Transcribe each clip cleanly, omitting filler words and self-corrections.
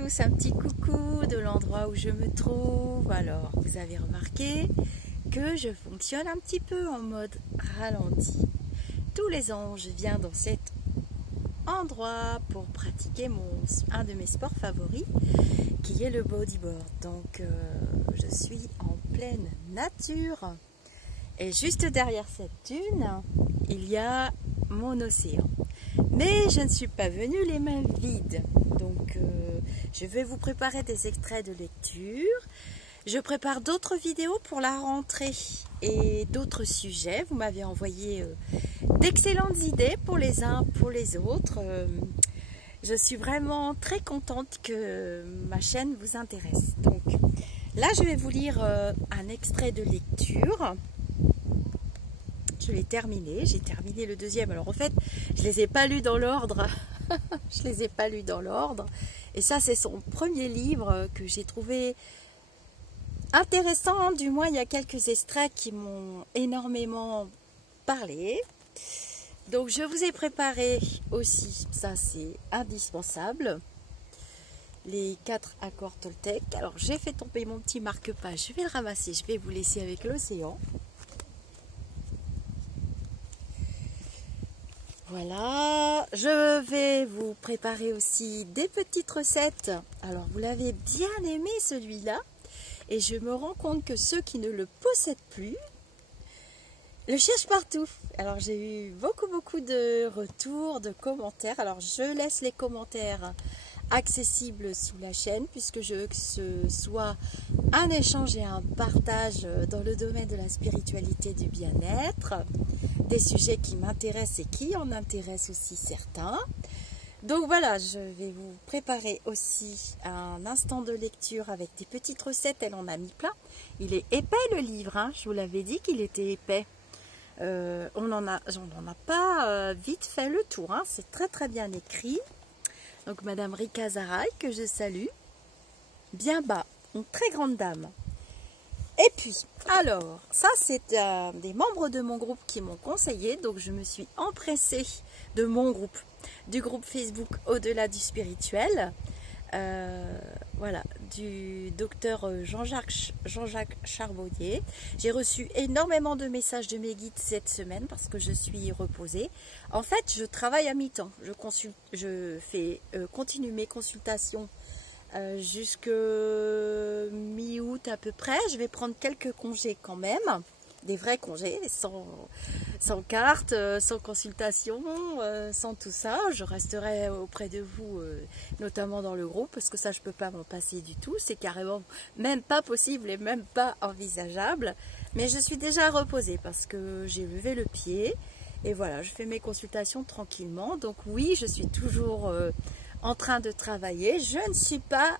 tous, un petit coucou de l'endroit où je me trouve. Alors, vous avez remarqué que je fonctionne un petit peu en mode ralenti. Tous les ans, je viens dans cet endroit pour pratiquer un de mes sports favoris, qui est le bodyboard. Donc, je suis en pleine nature. Et juste derrière cette dune, il y a mon océan. Mais je ne suis pas venue les mains vides. Donc, je vais vous préparer des extraits de lecture. Je prépare d'autres vidéos pour la rentrée et d'autres sujets. Vous m'avez envoyé d'excellentes idées pour les uns, pour les autres. Je suis vraiment très contente que ma chaîne vous intéresse. Donc, là, je vais vous lire un extrait de lecture. Je l'ai terminé, j'ai terminé le deuxième. Alors en fait, je ne les ai pas lus dans l'ordre. Je les ai pas lus dans l'ordre. Et ça, c'est son premier livre que j'ai trouvé intéressant. Du moins, il y a quelques extraits qui m'ont énormément parlé. Donc, je vous ai préparé aussi, ça c'est indispensable, les 4 accords Toltec. Alors, j'ai fait tomber mon petit marque-page. Je vais le ramasser, je vais vous laisser avec l'océan. Voilà, je vais vous préparer aussi des petites recettes. Alors, vous l'avez bien aimé celui-là. Et je me rends compte que ceux qui ne le possèdent plus le cherchent partout. Alors, j'ai eu beaucoup de retours, de commentaires. Alors, je laisse les commentaires accessibles sous la chaîne, puisque je veux que ce soit un échange et un partage dans le domaine de la spiritualité, du bien-être, des sujets qui m'intéressent et qui en intéressent aussi certains. Donc voilà, je vais vous préparer aussi un instant de lecture avec des petites recettes. Elle en a mis plein. Il est épais le livre, hein. Je vous l'avais dit qu'il était épais. On n'en a pas vite fait le tour, hein. C'est très bien écrit. Donc Madame Rika Zaraï, que je salue, bien bas, une très grande dame. Et puis, alors, ça c'est des membres de mon groupe qui m'ont conseillé, donc je me suis empressée de mon groupe, du groupe Facebook Au-delà du spirituel, voilà, du docteur Jean-Jacques Charbonnier. J'ai reçu énormément de messages de mes guides cette semaine parce que je suis reposée. En fait, je travaille à mi-temps, je fais continue mes consultations jusque mi-août à peu près. Je vais prendre quelques congés quand même, des vrais congés, sans carte, sans consultation, sans tout ça. Je resterai auprès de vous, notamment dans le groupe, parce que ça, je ne peux pas m'en passer du tout. C'est carrément même pas possible et même pas envisageable. Mais je suis déjà reposée parce que j'ai levé le pied. Et voilà, je fais mes consultations tranquillement. Donc oui, je suis toujours en train de travailler. Je ne suis pas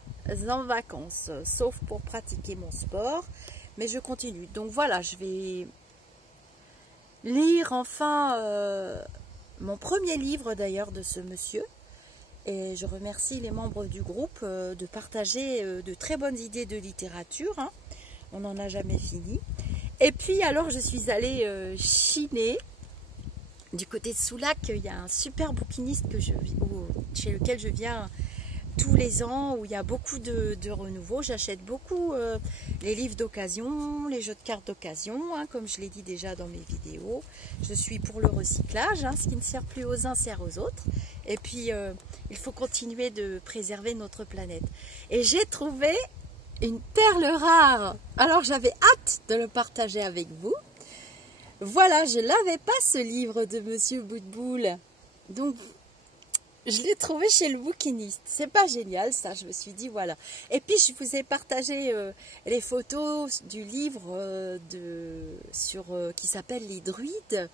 en vacances, sauf pour pratiquer mon sport. Mais je continue. Donc voilà, je vais lire enfin mon premier livre d'ailleurs de ce monsieur. Et je remercie les membres du groupe de partager de très bonnes idées de littérature, hein. On n'en a jamais fini. Et puis alors je suis allée chiner. Du côté de Soulac, il y a un super bouquiniste chez lequel je viens tous les ans, où il y a beaucoup de renouveau. J'achète beaucoup les livres d'occasion, les jeux de cartes d'occasion, hein, comme je l'ai dit déjà dans mes vidéos. Je suis pour le recyclage, hein, ce qui ne sert plus aux uns sert aux autres. Et puis, il faut continuer de préserver notre planète. Et j'ai trouvé une perle rare. Alors, j'avais hâte de le partager avec vous. Voilà, je l'avais pas ce livre de Monsieur Boutboul. Donc, je l'ai trouvé chez le bouquiniste. C'est pas génial, ça, je me suis dit, voilà. Et puis, je vous ai partagé les photos du livre qui s'appelle Les Druides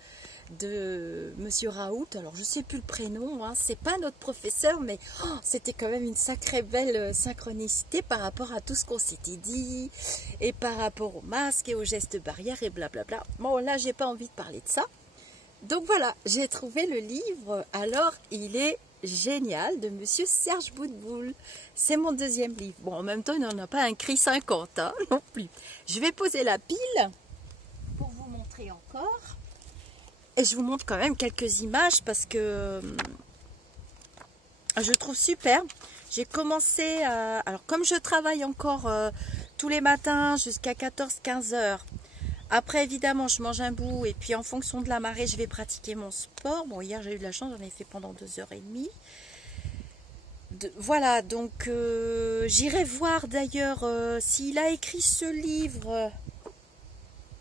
de Monsieur Raoult. Alors, je sais plus le prénom, hein. C'est pas notre professeur, mais c'était quand même une sacrée belle synchronicité par rapport à tout ce qu'on s'était dit et par rapport aux masques et aux gestes barrières et blablabla. Bon, là, j'ai pas envie de parler de ça. Donc voilà, j'ai trouvé le livre. Alors, il est génial, de Monsieur Serge Boutboul. C'est mon deuxième livre. Bon, en même temps, il n'en a pas un cri 50, hein, non plus. Je vais poser la pile pour vous montrer encore. Et je vous montre quand même quelques images parce que je trouve super. J'ai commencé à... Alors comme je travaille encore tous les matins jusqu'à 14-15 heures, après évidemment je mange un bout et puis en fonction de la marée je vais pratiquer mon sport. Bon, hier j'ai eu de la chance, j'en ai fait pendant 2h30. Voilà, donc j'irai voir d'ailleurs s'il a écrit ce livre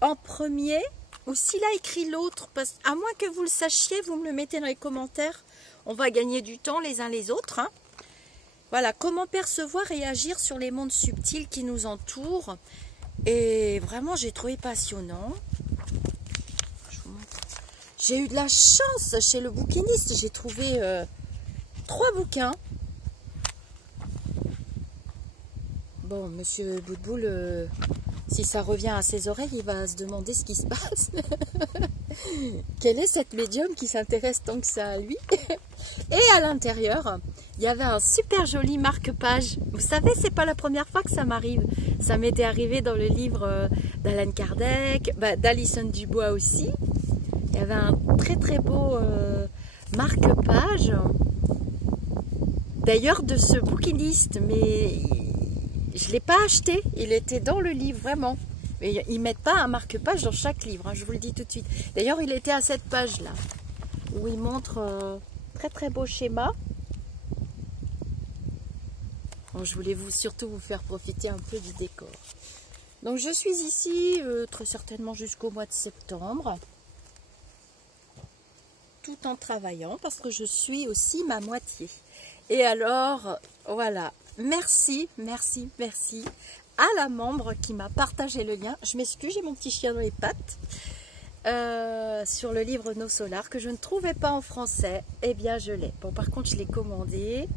en premier ou s'il a écrit l'autre, parce à moins que vous le sachiez, vous me le mettez dans les commentaires, on va gagner du temps les uns les autres. Hein. Voilà, comment percevoir et agir sur les mondes subtils qui nous entourent. Et vraiment, j'ai trouvé passionnant. J'ai eu de la chance chez le bouquiniste, j'ai trouvé 3 bouquins. Bon, monsieur Boutboul, si ça revient à ses oreilles, il va se demander ce qui se passe. Quelle est cette médium qui s'intéresse tant que ça à lui? Et à l'intérieur, il y avait un super joli marque-page. Vous savez, c'est pas la première fois que ça m'arrive. Ça m'était arrivé dans le livre d'Alan Kardec, d'Alison Dubois aussi. Il y avait un très très beau marque-page. D'ailleurs, de ce bouquiniste, mais je ne l'ai pas acheté. Il était dans le livre, vraiment. Mais ils ne mettent pas un marque-page dans chaque livre, hein, je vous le dis tout de suite. D'ailleurs, il était à cette page-là, où il montre très très beau schéma. Bon, je voulais surtout vous faire profiter un peu du décor. Donc je suis ici très certainement jusqu'au mois de septembre, tout en travaillant, parce que je suis aussi ma moitié. Et alors, voilà, merci, merci, merci à la membre qui m'a partagé le lien. Je m'excuse, j'ai mon petit chien dans les pattes. Sur le livre Nos Solars que je ne trouvais pas en français. Eh bien, je l'ai. Bon, par contre, je l'ai commandé.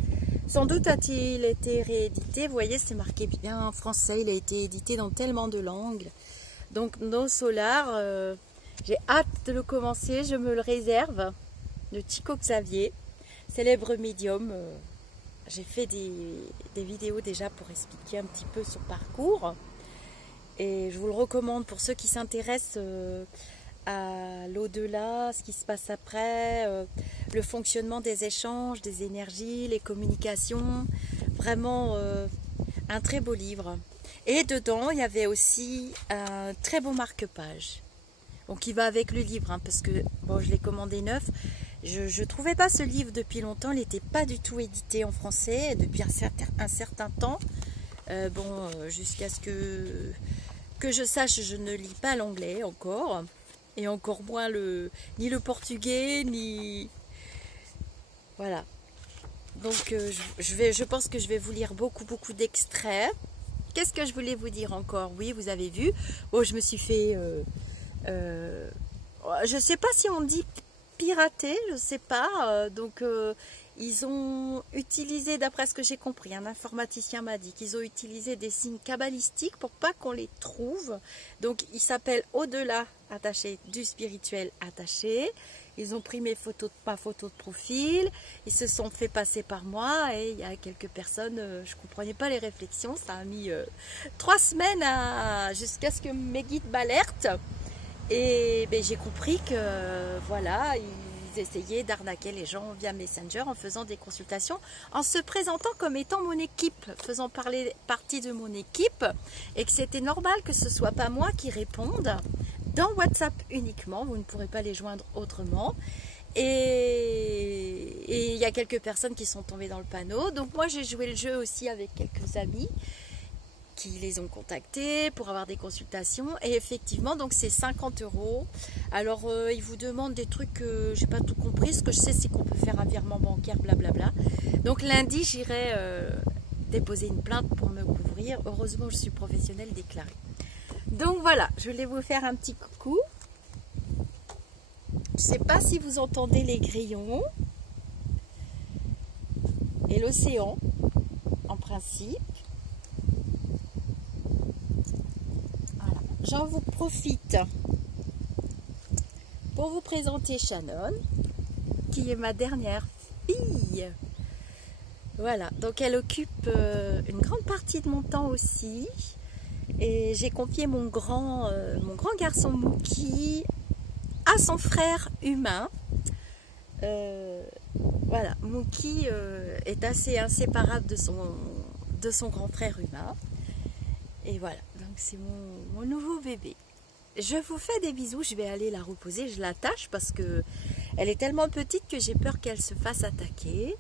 Sans doute a-t-il été réédité. Vous voyez, c'est marqué bien en français. Il a été édité dans tellement de langues. Donc, Nos Solars, j'ai hâte de le commencer. Je me le réserve. De Tycho Xavier, célèbre médium. J'ai fait des vidéos déjà pour expliquer un petit peu son parcours. Et je vous le recommande pour ceux qui s'intéressent à l'au-delà, ce qui se passe après, le fonctionnement des échanges, des énergies, les communications. Vraiment un très beau livre. Et dedans, il y avait aussi un très beau marque-page. Donc il va avec le livre, hein, parce que bon, je l'ai commandé neuf. Je ne trouvais pas ce livre depuis longtemps, il n'était pas du tout édité en français depuis un certain temps. Jusqu'à ce que je sache, je ne lis pas l'anglais encore. Et encore moins ni le portugais, ni... Voilà. Donc je pense que je vais vous lire beaucoup d'extraits. Qu'est-ce que je voulais vous dire encore? Oui, vous avez vu. Oh, je me suis fait... je ne sais pas si on dit pirater, je ne sais pas. Ils ont utilisé, d'après ce que j'ai compris, un informaticien m'a dit qu'ils ont utilisé des signes cabalistiques pour pas qu'on les trouve. Donc, ils s'appellent Au-delà attaché du spirituel attaché. Ils ont pris ma photo de profil. Ils se sont fait passer par moi et il y a quelques personnes, je ne comprenais pas les réflexions. Ça a mis 3 semaines jusqu'à ce que mes guides m'alertent. Et ben, j'ai compris que voilà, ils essayaient d'arnaquer les gens via Messenger en faisant des consultations, en se présentant comme étant mon équipe, faisant partie de mon équipe, et que c'était normal que ce ne soit pas moi qui réponde, dans WhatsApp uniquement, vous ne pourrez pas les joindre autrement. Et il y a quelques personnes qui sont tombées dans le panneau, donc moi j'ai joué le jeu aussi avec quelques amis, qui les ont contactés pour avoir des consultations, et effectivement donc c'est 50 €. Alors ils vous demandent des trucs que j'ai pas tout compris. Ce que je sais, c'est qu'on peut faire un virement bancaire, blablabla. Donc lundi j'irai déposer une plainte pour me couvrir. Heureusement je suis professionnelle déclarée. Donc voilà, je voulais vous faire un petit coucou. Je sais pas si vous entendez les grillons et l'océan en principe. J'en vous profite pour vous présenter Shannon, qui est ma dernière fille. Voilà, donc elle occupe une grande partie de mon temps aussi. Et j'ai confié mon grand garçon Mookie à son frère humain. Voilà, Mookie est assez inséparable de son grand frère humain. Et voilà, donc c'est mon nouveau bébé. Je vous fais des bisous, je vais aller la reposer, je l'attache parce que elle est tellement petite que j'ai peur qu'elle se fasse attaquer.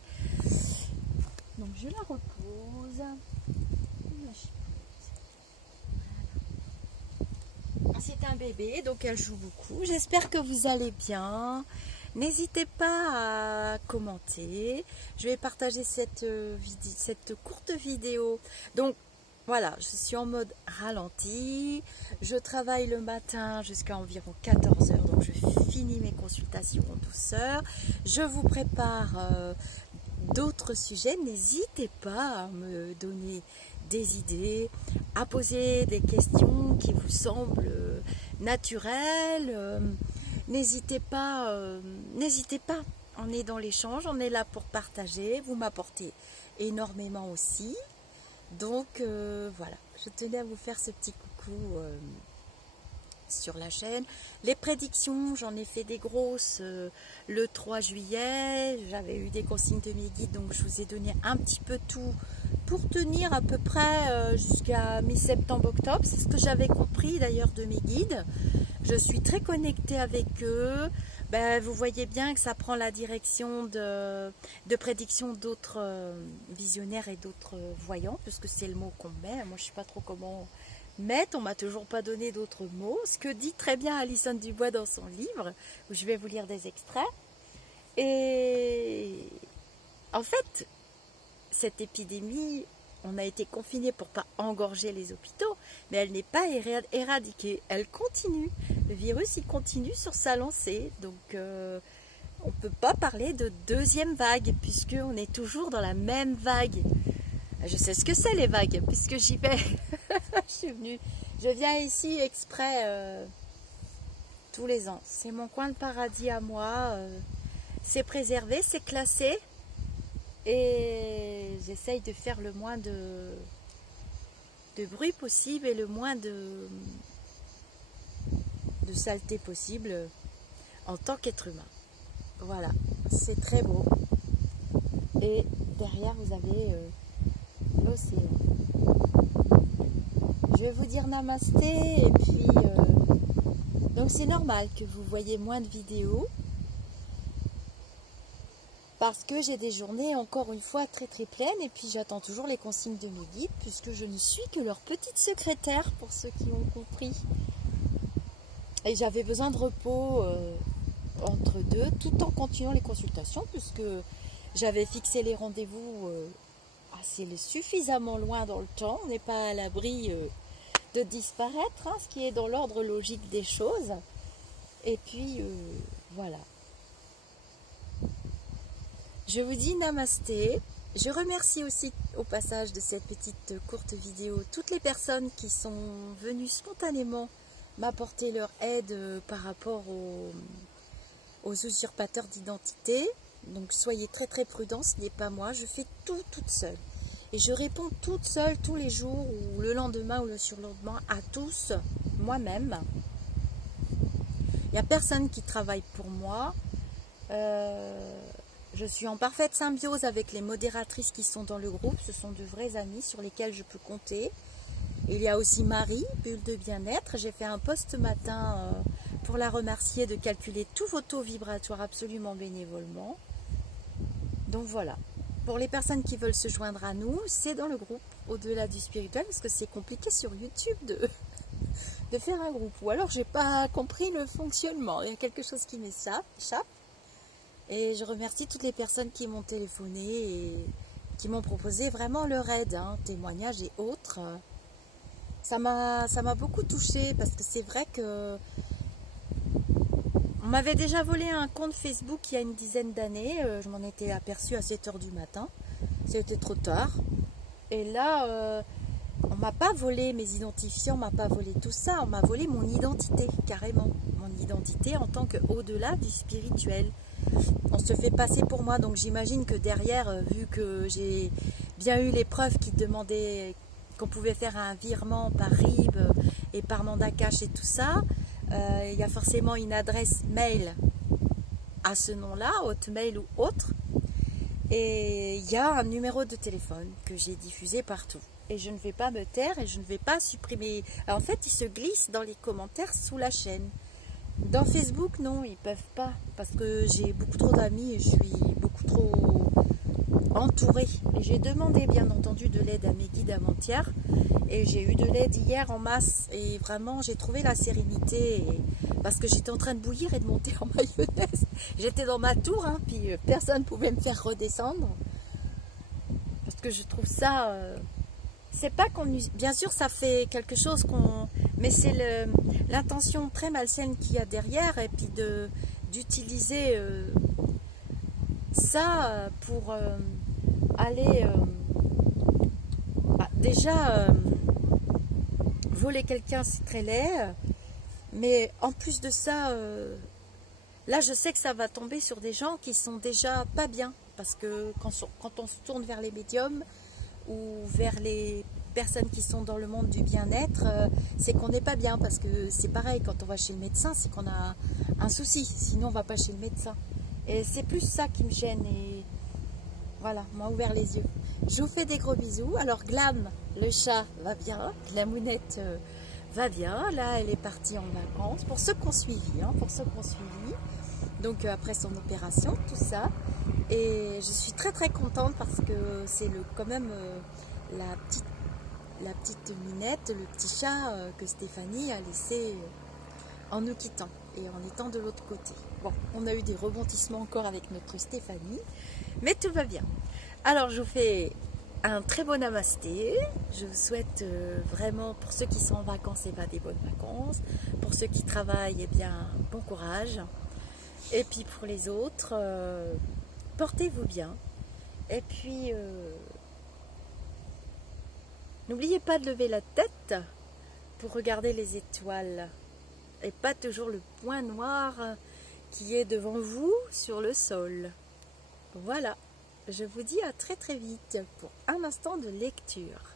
Donc je la repose. C'est un bébé, donc elle joue beaucoup. J'espère que vous allez bien. N'hésitez pas à commenter. Je vais partager cette courte vidéo. Donc voilà, je suis en mode ralenti. Je travaille le matin jusqu'à environ 14 h. Donc je finis mes consultations en douceur. Je vous prépare d'autres sujets. N'hésitez pas à me donner des idées, à poser des questions qui vous semblent naturelles. N'hésitez pas, on est dans l'échange, on est là pour partager, vous m'apportez énormément aussi. Donc voilà, je tenais à vous faire ce petit coucou sur la chaîne. Les prédictions, j'en ai fait des grosses le 3 juillet, j'avais eu des consignes de mes guides, donc je vous ai donné un petit peu tout pour tenir à peu près jusqu'à mi-septembre-octobre. C'est ce que j'avais compris d'ailleurs de mes guides. Je suis très connectée avec eux. Ben, vous voyez bien que ça prend la direction de prédiction d'autres visionnaires et d'autres voyants, puisque c'est le mot qu'on met. Moi, je ne sais pas trop comment mettre. On ne m'a toujours pas donné d'autres mots. Ce que dit très bien Alison Dubois dans son livre, où je vais vous lire des extraits. Et en fait, cette épidémie, on a été confinés pour ne pas engorger les hôpitaux, mais elle n'est pas éradiquée, elle continue. Le virus, il continue sur sa lancée, donc on ne peut pas parler de deuxième vague, puisqu'on est toujours dans la même vague. Je sais ce que c'est les vagues, puisque j'y vais. Je viens ici exprès tous les ans. C'est mon coin de paradis à moi, c'est préservé, c'est classé. Et j'essaye de faire le moins de bruit possible et le moins de saleté possible en tant qu'être humain. Voilà, c'est très beau. Et derrière, vous avez l'océan. Je vais vous dire namasté et puis... donc c'est normal que vous voyez moins de vidéos. Parce que j'ai des journées, encore une fois, très très pleines. Et puis j'attends toujours les consignes de mes guides, puisque je ne suis que leur petite secrétaire, pour ceux qui ont compris. Et j'avais besoin de repos entre deux, tout en continuant les consultations, puisque j'avais fixé les rendez-vous assez suffisamment loin dans le temps. On n'est pas à l'abri de disparaître, hein, ce qui est dans l'ordre logique des choses. Et puis, voilà. Je vous dis namasté. Je remercie aussi au passage de cette petite courte vidéo toutes les personnes qui sont venues spontanément m'apporter leur aide par rapport aux usurpateurs d'identité. Donc soyez très très prudents, ce n'est pas moi, je fais tout toute seule. Et je réponds toute seule tous les jours ou le lendemain ou le surlendemain à tous, moi-même. Il n'y a personne qui travaille pour moi. Je suis en parfaite symbiose avec les modératrices qui sont dans le groupe. Ce sont de vrais amis sur lesquels je peux compter. Il y a aussi Marie, bulle de bien-être. J'ai fait un post ce matin pour la remercier de calculer tous vos taux vibratoires absolument bénévolement. Donc voilà. Pour les personnes qui veulent se joindre à nous, c'est dans le groupe Au-delà du spirituel, parce que c'est compliqué sur YouTube de faire un groupe. Ou alors j'ai pas compris le fonctionnement. Il y a quelque chose qui m'échappe. Et je remercie toutes les personnes qui m'ont téléphoné et qui m'ont proposé vraiment leur aide, hein, témoignages et autres. Ça m'a beaucoup touchée parce que c'est vrai que on m'avait déjà volé un compte Facebook il y a une dizaine d'années. Je m'en étais aperçue à 7 h du matin. C'était trop tard. Et là, on m'a pas volé mes identifiants, on m'a pas volé tout ça. On m'a volé mon identité, carrément. Mon identité en tant qu'au-delà du spirituel. On se fait passer pour moi, donc j'imagine que derrière, vu que j'ai bien eu les preuves qui demandaient qu'on pouvait faire un virement par RIB et par mandat cash et tout ça, il y a forcément une adresse mail à ce nom-là, Hotmail ou autre. Et il y a un numéro de téléphone que j'ai diffusé partout. Et je ne vais pas me taire et je ne vais pas supprimer. Alors, en fait, ils se glissent dans les commentaires sous la chaîne. Dans Facebook, non, ils peuvent pas. Parce que j'ai beaucoup trop d'amis et je suis beaucoup trop entourée. Et j'ai demandé, bien entendu, de l'aide à mes guides avant-hier. Et j'ai eu de l'aide hier en masse. Et vraiment, j'ai trouvé la sérénité. Parce que j'étais en train de bouillir et de monter en mayonnaise. J'étais dans ma tour, hein, puis personne ne pouvait me faire redescendre. Parce que je trouve ça... c'est pas qu'on... Bien sûr, ça fait quelque chose qu'on... Mais c'est l'intention très malsaine qu'il y a derrière. Et puis d'utiliser ça pour aller... déjà, voler quelqu'un, c'est très laid. Mais en plus de ça, là, je sais que ça va tomber sur des gens qui sont déjà pas bien. Parce que quand on se tourne vers les médiums ou vers les personnes qui sont dans le monde du bien-être, c'est qu'on n'est pas bien. Parce que c'est pareil, quand on va chez le médecin, c'est qu'on a un souci. Sinon, on ne va pas chez le médecin. Et c'est plus ça qui me gêne. Et voilà, m'a ouvert les yeux. Je vous fais des gros bisous. Alors, Glam, le chat, va bien. Glamounette va bien. Là, elle est partie en vacances. Pour ceux qui ont suivi, hein, pour ceux qui ont suivi. Donc, après son opération, tout ça. Et je suis très très contente parce que c'est quand même la petite minette, le petit chat que Stéphanie a laissé en nous quittant et en étant de l'autre côté. Bon, on a eu des rebondissements encore avec notre Stéphanie, mais tout va bien. Alors, je vous fais un très bon namasté. Je vous souhaite vraiment, pour ceux qui sont en vacances, et des bonnes vacances. Pour ceux qui travaillent, bien, bon courage. Et puis pour les autres, portez-vous bien. Et puis, n'oubliez pas de lever la tête pour regarder les étoiles. Et pas toujours le point noir qui est devant vous sur le sol. Voilà. Je vous dis à très très vite pour un instant de lecture.